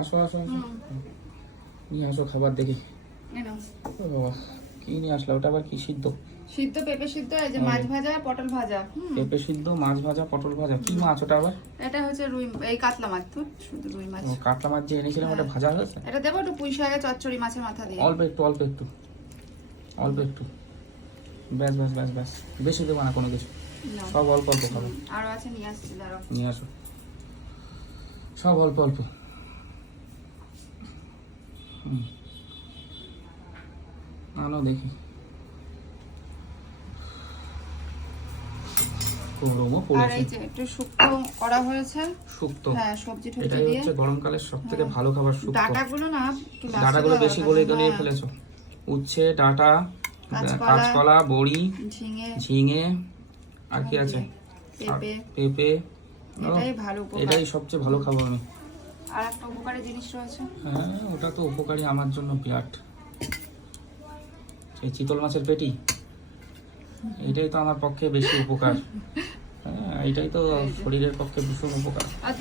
আসো আসো আসো, নিয়ে আসো খাবার দেখি। ও বাবা, কি নিয়ে আসলে? ওটা আবার কি? সিদ্ধ সিদ্ধ পেঁপে সিদ্ধ, এই যে মাছ ভাজা, পটল ভাজা। পেঁপে সিদ্ধ, মাছ ভাজা, পটল ভাজা। কি মাছ ওটা আবার? এটা হচ্ছে রুই, এই কাতলা মাছ। তো শুধু রুই মাছ। ও, কাতলা মাছ যে এনেছিলাম ওটা ভাজা হয়েছে? এটা দেবো একটু পুঁই শাকের চচ্চড়ি মাছের মাথা দিয়ে। অল্প একটু অল্প একটু অল্প একটু, ব্যাস ব্যাস ব্যাস ব্যাস, বেশি দেবো না কোনো কিছু, নাও। সব অল্প অল্প খাবো। আরো আছে, নিয়ে আসছি, দাঁড়াও। নিয়ে আসো, সব অল্প অল্প। আনো দেখি। গরমও আর পড়েছে। এই যে একটু শুক্তো করা হয়েছে। শুক্তো? হ্যাঁ, সবজি টবজি এটাই দিয়ে। হচ্ছে গরমকালের সব থেকে ভালো খাবার, শুক্তো। ডাটাগুলো না একটু লাস্টে ডাটাগুলো দেওয়া বেশি দরকার। গলিয়ে গলিয়ে হ্যাঁ। ফেলেছো। উচ্ছে, ডাটা, কাঁচকলা, কাঁচকলা, বড়ি, ঝিঙে, ঝিঙে, আর কি আছে? পেঁপে। পেঁপে। ও, এটাই ভালো উপকার। এটাই সবচেয়ে ভালো খাবো আমি। আর একটা উপকারী জিনিস রয়েছে। হ্যাঁ, ওটা তো উপকারী আমার জন্য বিরাট। সেই চিতল মাছের পেটি, এটাই তো আমার পক্ষে বেশি উপকার। হ্যাঁ, এটাই তো শরীরের পক্ষে ভীষণ উপকার। আর